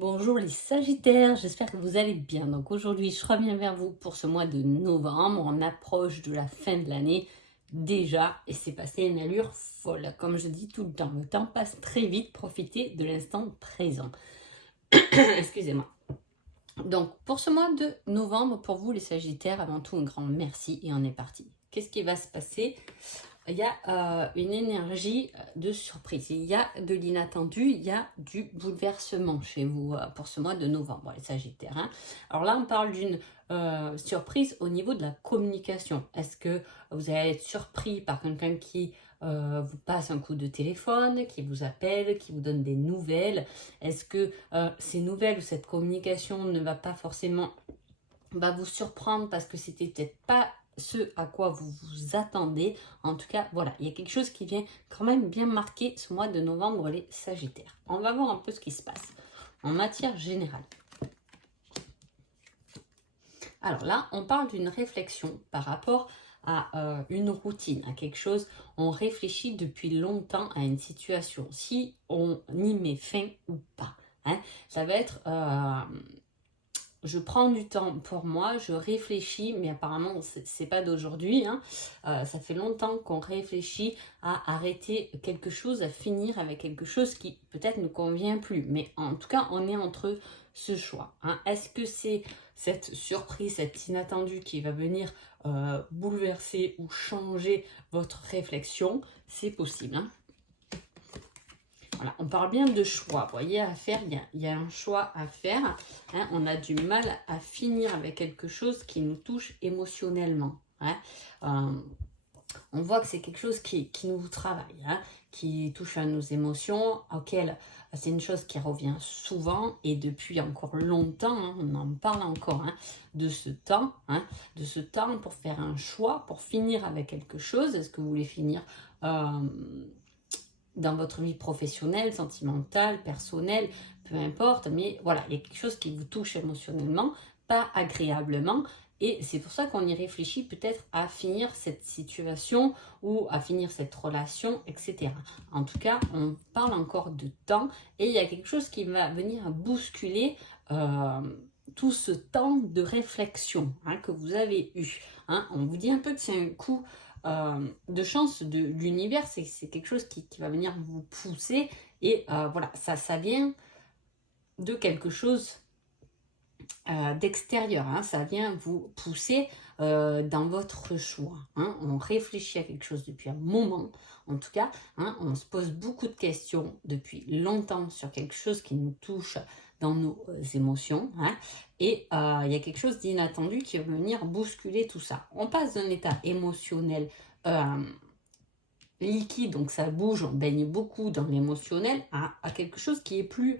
Bonjour les Sagittaires, j'espère que vous allez bien. Donc aujourd'hui, je reviens vers vous pour ce mois de novembre. On approche de la fin de l'année déjà et c'est passé une allure folle. Comme je dis tout le temps passe très vite. Profitez de l'instant présent. Excusez-moi. Donc pour ce mois de novembre, pour vous les Sagittaires, avant tout un grand merci et on est parti. Qu'est-ce qui va se passer? Il y a une énergie de surprise, il y a de l'inattendu, il y a du bouleversement chez vous pour ce mois de novembre, les Sagittaires. Hein. Alors là, on parle d'une surprise au niveau de la communication. Est-ce que vous allez être surpris par quelqu'un qui vous passe un coup de téléphone, qui vous appelle, qui vous donne des nouvelles? Est-ce que ces nouvelles ou cette communication ne va pas forcément vous surprendre parce que c'était peut-être pas ce à quoi vous vous attendez? En tout cas, voilà, il y a quelque chose qui vient quand même bien marquer ce mois de novembre, les Sagittaires. On va voir un peu ce qui se passe en matière générale. Alors là, on parle d'une réflexion par rapport à une routine, à quelque chose. On réfléchit depuis longtemps à une situation, si on y met fin ou pas. Hein. Ça va être... je prends du temps pour moi, je réfléchis, mais apparemment, c'est pas d'aujourd'hui. Hein. Ça fait longtemps qu'on réfléchit à arrêter quelque chose, à finir avec quelque chose qui peut-être ne convient plus. Mais en tout cas, on est entre ce choix. Hein. Est-ce que c'est cette surprise, cet inattendu qui va venir bouleverser ou changer votre réflexion? C'est possible. Hein. Voilà, on parle bien de choix, vous voyez, à faire, il y a un choix à faire. Hein, on a du mal à finir avec quelque chose qui nous touche émotionnellement. Hein. On voit que c'est quelque chose qui nous travaille, hein, qui touche à nos émotions, auquel c'est une chose qui revient souvent et depuis encore longtemps, hein, on en parle encore, hein, de ce temps pour faire un choix, pour finir avec quelque chose. Est-ce que vous voulez finir dans votre vie professionnelle, sentimentale, personnelle, peu importe, mais voilà, il y a quelque chose qui vous touche émotionnellement, pas agréablement, et c'est pour ça qu'on y réfléchit peut-être à finir cette situation ou à finir cette relation, etc. En tout cas, on parle encore de temps, et il y a quelque chose qui va venir bousculer tout ce temps de réflexion, hein, que vous avez eu. Hein. On vous dit un peu que c'est un coup de chance de l'univers, c'est quelque chose qui va venir vous pousser et voilà, ça vient de quelque chose d'extérieur, hein, ça vient vous pousser dans votre choix. Hein. On réfléchit à quelque chose depuis un moment, en tout cas, hein, on se pose beaucoup de questions depuis longtemps sur quelque chose qui nous touche dans nos émotions, hein, et il y a quelque chose d'inattendu qui va venir bousculer tout ça. On passe d'un état émotionnel liquide, donc ça bouge, on baigne beaucoup dans l'émotionnel, à quelque chose qui est plus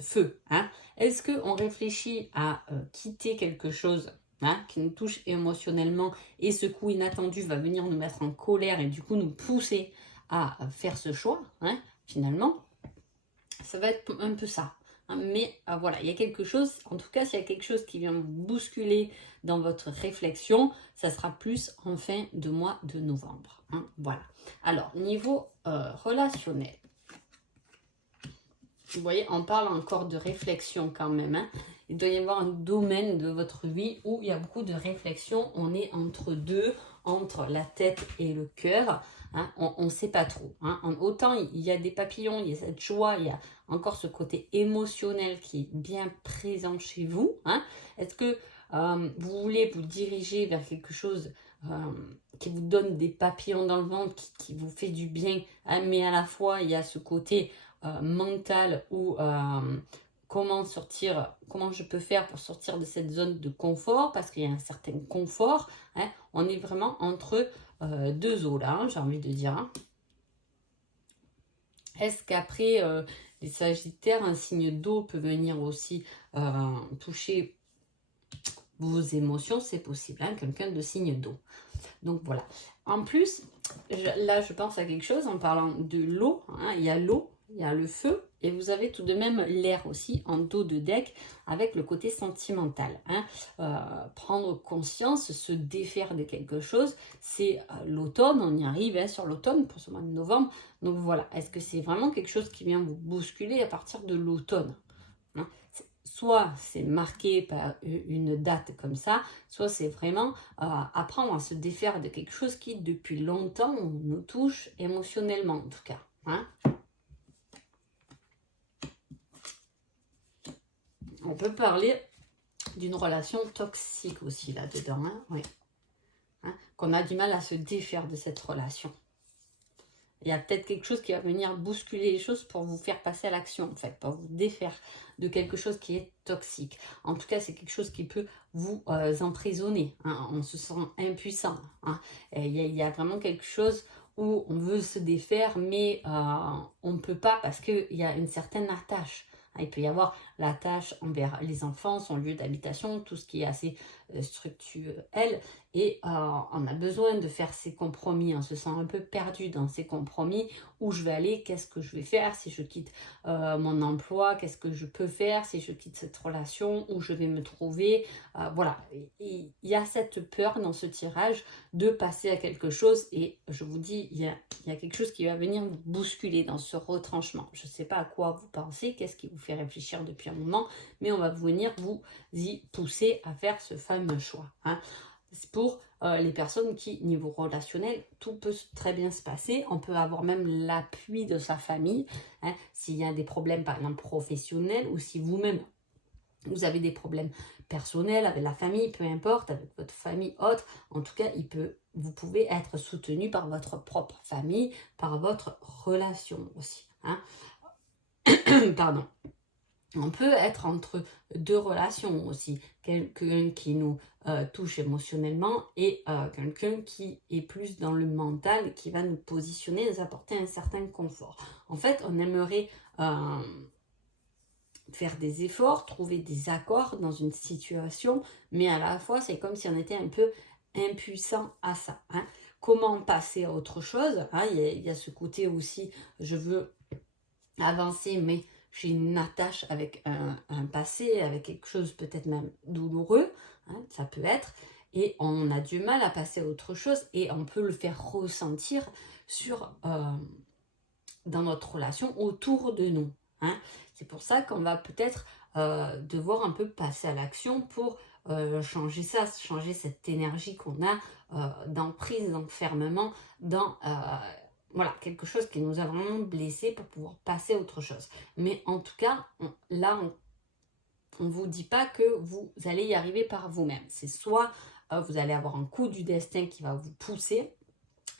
feu. Hein. Est-ce qu'on réfléchit à quitter quelque chose, hein, qui nous touche émotionnellement, et ce coup inattendu va venir nous mettre en colère et du coup nous pousser à faire ce choix, hein, finalement, ça va être un peu ça. Hein, mais voilà, il y a quelque chose, en tout cas, s'il y a quelque chose qui vient vous bousculer dans votre réflexion, ça sera plus en fin de mois de novembre. Hein, voilà. Alors, niveau relationnel, vous voyez, on parle encore de réflexion quand même. Hein. Il doit y avoir un domaine de votre vie où il y a beaucoup de réflexion. On est entre deux, entre la tête et le cœur. Hein. On ne sait pas trop. Hein. Autant il y a des papillons, il y a cette joie, il y a encore ce côté émotionnel qui est bien présent chez vous. Hein. Est-ce que vous voulez vous diriger vers quelque chose qui vous donne des papillons dans le ventre, qui vous fait du bien, hein, mais à la fois il y a ce côté mental ou comment je peux faire pour sortir de cette zone de confort, parce qu'il y a un certain confort. Hein, on est vraiment entre deux eaux là, hein, j'ai envie de dire. Hein. Est-ce qu'après les Sagittaires, un signe d'eau peut venir aussi toucher vos émotions? C'est possible, hein, quelqu'un de signe d'eau. Donc voilà. En plus, là je pense à quelque chose en parlant de l'eau. Hein, il y a l'eau, il y a le feu, et vous avez tout de même l'air aussi en dos de deck avec le côté sentimental. Hein. Prendre conscience, se défaire de quelque chose, c'est l'automne, on y arrive, hein, sur l'automne pour ce mois de novembre. Donc voilà, est-ce que c'est vraiment quelque chose qui vient vous bousculer à partir de l'automne? hein. Soit c'est marqué par une date comme ça, soit c'est vraiment apprendre à se défaire de quelque chose qui, depuis longtemps, nous touche émotionnellement, en tout cas. Hein. On peut parler d'une relation toxique aussi là-dedans, hein, oui. Hein, qu'on a du mal à se défaire de cette relation. Il y a peut-être quelque chose qui va venir bousculer les choses pour vous faire passer à l'action, en fait, pour vous défaire de quelque chose qui est toxique. En tout cas, c'est quelque chose qui peut vous emprisonner. Hein, on se sent impuissant. Hein. Il y a vraiment quelque chose où on veut se défaire, mais on ne peut pas parce qu'il y a une certaine attache. Il peut y avoir l'attache envers les enfants, son lieu d'habitation, tout ce qui est assez structurel. Et on a besoin de faire ces compromis. On se sent un peu perdu dans ces compromis. Où je vais aller, qu'est-ce que je vais faire si je quitte mon emploi, qu'est-ce que je peux faire si je quitte cette relation, où je vais me trouver. Voilà, il y a cette peur dans ce tirage de passer à quelque chose. Et je vous dis, il y a quelque chose qui va venir vous bousculer dans ce retranchement. Je ne sais pas à quoi vous pensez, qu'est-ce qui vous fait réfléchir depuis un moment, mais on va venir vous y pousser à faire ce fameux choix. Hein. C'est pour les personnes qui, niveau relationnel, tout peut très bien se passer. On peut avoir même l'appui de sa famille. Hein, s'il y a des problèmes, par exemple, professionnels, ou si vous-même, vous avez des problèmes personnels avec la famille, peu importe, avec votre famille autre. En tout cas, vous pouvez être soutenu par votre propre famille, par votre relation aussi. Hein. Pardon. On peut être entre deux relations aussi. Quelqu'un qui nous touche émotionnellement et quelqu'un qui est plus dans le mental, qui va nous positionner, nous apporter un certain confort. En fait, on aimerait faire des efforts, trouver des accords dans une situation, mais à la fois, c'est comme si on était un peu impuissant à ça. Hein. Comment passer à autre chose, hein. Il y a ce côté aussi, je veux avancer, mais j'ai une attache avec un passé, avec quelque chose peut-être même douloureux, hein, ça peut être, et on a du mal à passer à autre chose, et on peut le faire ressentir dans notre relation autour de nous. Hein. C'est pour ça qu'on va peut-être devoir un peu passer à l'action pour changer ça, changer cette énergie qu'on a d'emprise, d'enfermement, dans voilà, quelque chose qui nous a vraiment blessés pour pouvoir passer à autre chose. Mais en tout cas, on ne vous dit pas que vous allez y arriver par vous-même. C'est soit vous allez avoir un coup du destin qui va vous pousser,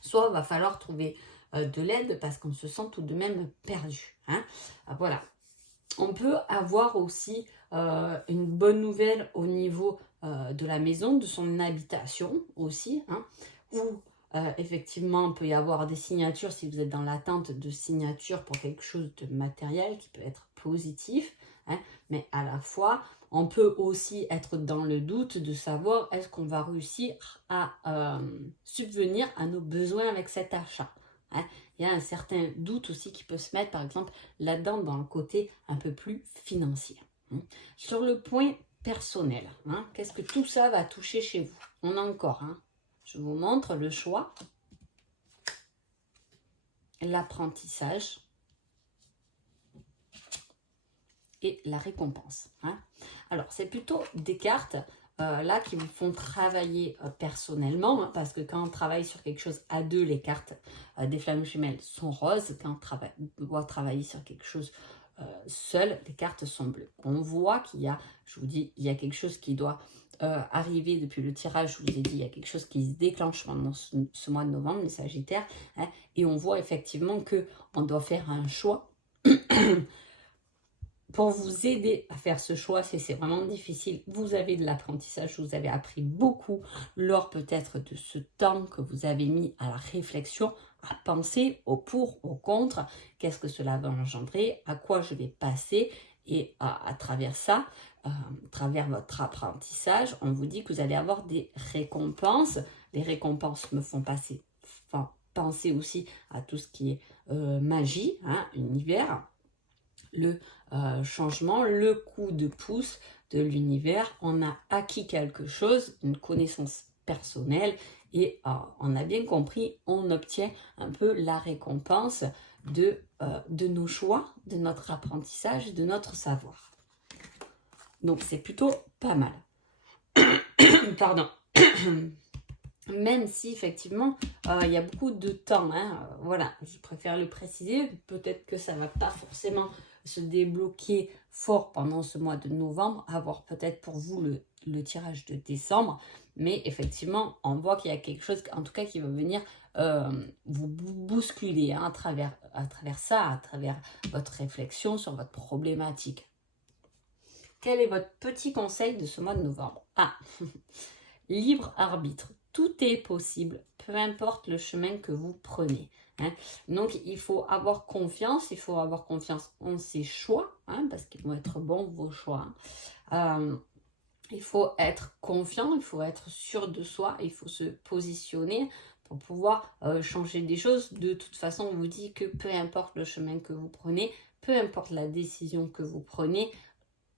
soit il va falloir trouver de l'aide parce qu'on se sent tout de même perdu. Hein. Voilà. On peut avoir aussi une bonne nouvelle au niveau de la maison, de son habitation aussi, hein, où effectivement, il peut y avoir des signatures si vous êtes dans l'attente de signatures pour quelque chose de matériel qui peut être positif, hein, mais à la fois, on peut aussi être dans le doute de savoir est-ce qu'on va réussir à subvenir à nos besoins avec cet achat. Hein. Il y a un certain doute aussi qui peut se mettre, par exemple, là-dedans, dans le côté un peu plus financier. Hein. Sur le point personnel, hein, qu'est-ce que tout ça va toucher chez vous? On a encore, hein, je vous montre le choix, l'apprentissage et la récompense. Hein. Alors, c'est plutôt des cartes là qui vous font travailler personnellement, hein, parce que quand on travaille sur quelque chose à deux, les cartes des flammes jumelles sont roses. Quand on doit travailler sur quelque chose seul, les cartes sont bleues. On voit qu'il y a, je vous dis, il y a quelque chose qui doit arriver depuis le tirage. Je vous ai dit, il y a quelque chose qui se déclenche pendant ce mois de novembre, les Sagittaires, hein, et on voit effectivement qu'on doit faire un choix. Pour vous aider à faire ce choix, c'est vraiment difficile. Vous avez de l'apprentissage, vous avez appris beaucoup lors peut-être de ce temps que vous avez mis à la réflexion, à penser au pour, au contre, qu'est-ce que cela va engendrer, à quoi je vais passer, et à travers ça, à travers votre apprentissage, on vous dit que vous allez avoir des récompenses. Les récompenses me font penser aussi à tout ce qui est magie, hein, univers, le changement, le coup de pouce de l'univers. On a acquis quelque chose, une connaissance personnelle, et on a bien compris, on obtient un peu la récompense de nos choix, de notre apprentissage, de notre savoir. Donc c'est plutôt pas mal. Pardon. Même si effectivement il y a beaucoup de temps, hein, voilà, je préfère le préciser, peut-être que ça ne va pas forcément se débloquer fort pendant ce mois de novembre, avoir peut-être pour vous le tirage de décembre, mais effectivement on voit qu'il y a quelque chose en tout cas qui va venir vous bousculer, hein, à travers ça, à travers votre réflexion sur votre problématique. Quel est votre petit conseil de ce mois de novembre? Ah, libre arbitre. Tout est possible, peu importe le chemin que vous prenez. Hein. Donc, il faut avoir confiance en ses choix, hein, parce qu'ils vont être bons, vos choix. Il faut être confiant, il faut être sûr de soi, il faut se positionner pour pouvoir changer des choses. De toute façon, on vous dit que peu importe le chemin que vous prenez, peu importe la décision que vous prenez,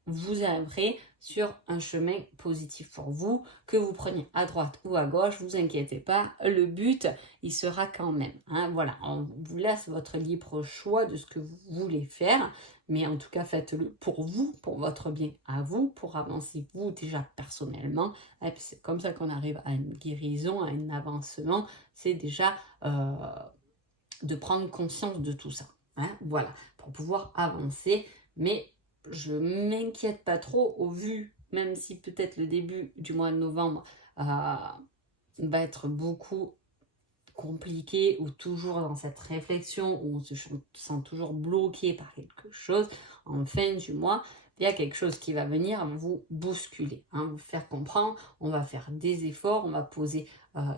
vous arriverez sur un chemin positif pour vous, que vous preniez à droite ou à gauche, vous inquiétez pas, le but, il sera quand même. Hein, voilà, on vous laisse votre libre choix de ce que vous voulez faire, mais en tout cas, faites-le pour vous, pour votre bien à vous, pour avancer vous déjà personnellement. Et puis c'est comme ça qu'on arrive à une guérison, à un avancement, c'est déjà de prendre conscience de tout ça. Hein, voilà, pour pouvoir avancer, mais je m'inquiète pas trop au vu, même si peut-être le début du mois de novembre va être beaucoup compliqué ou toujours dans cette réflexion où on se sent toujours bloqué par quelque chose. En fin du mois, il y a quelque chose qui va venir vous bousculer, hein, vous faire comprendre, on va faire des efforts, on va poser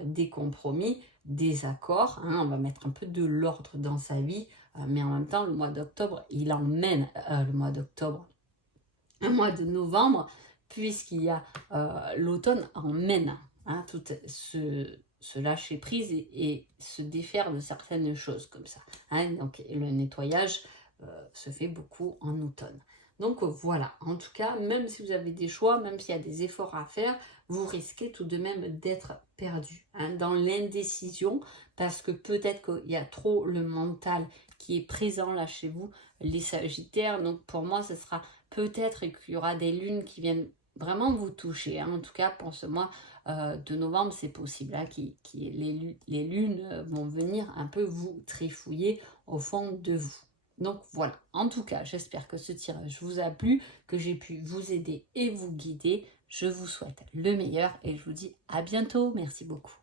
des compromis, des accords, hein, on va mettre un peu de l'ordre dans sa vie, mais en même temps, le mois d'octobre, il emmène le mois d'octobre, un mois de novembre, puisqu'il y a l'automne emmène, hein, tout se lâcher prise et se défaire de certaines choses comme ça. Hein, donc le nettoyage se fait beaucoup en automne. Donc voilà, en tout cas, même si vous avez des choix, même s'il y a des efforts à faire, vous risquez tout de même d'être perdu, hein, dans l'indécision, parce que peut-être qu'il y a trop le mental qui est présent là chez vous, les Sagittaires. Donc pour moi, ce sera peut-être qu'il y aura des lunes qui viennent vraiment vous toucher. Hein. En tout cas, pour ce mois de novembre, c'est possible. Hein, les lunes vont venir un peu vous trifouiller au fond de vous. Donc voilà, en tout cas, j'espère que ce tirage vous a plu, que j'ai pu vous aider et vous guider. Je vous souhaite le meilleur et je vous dis à bientôt. Merci beaucoup.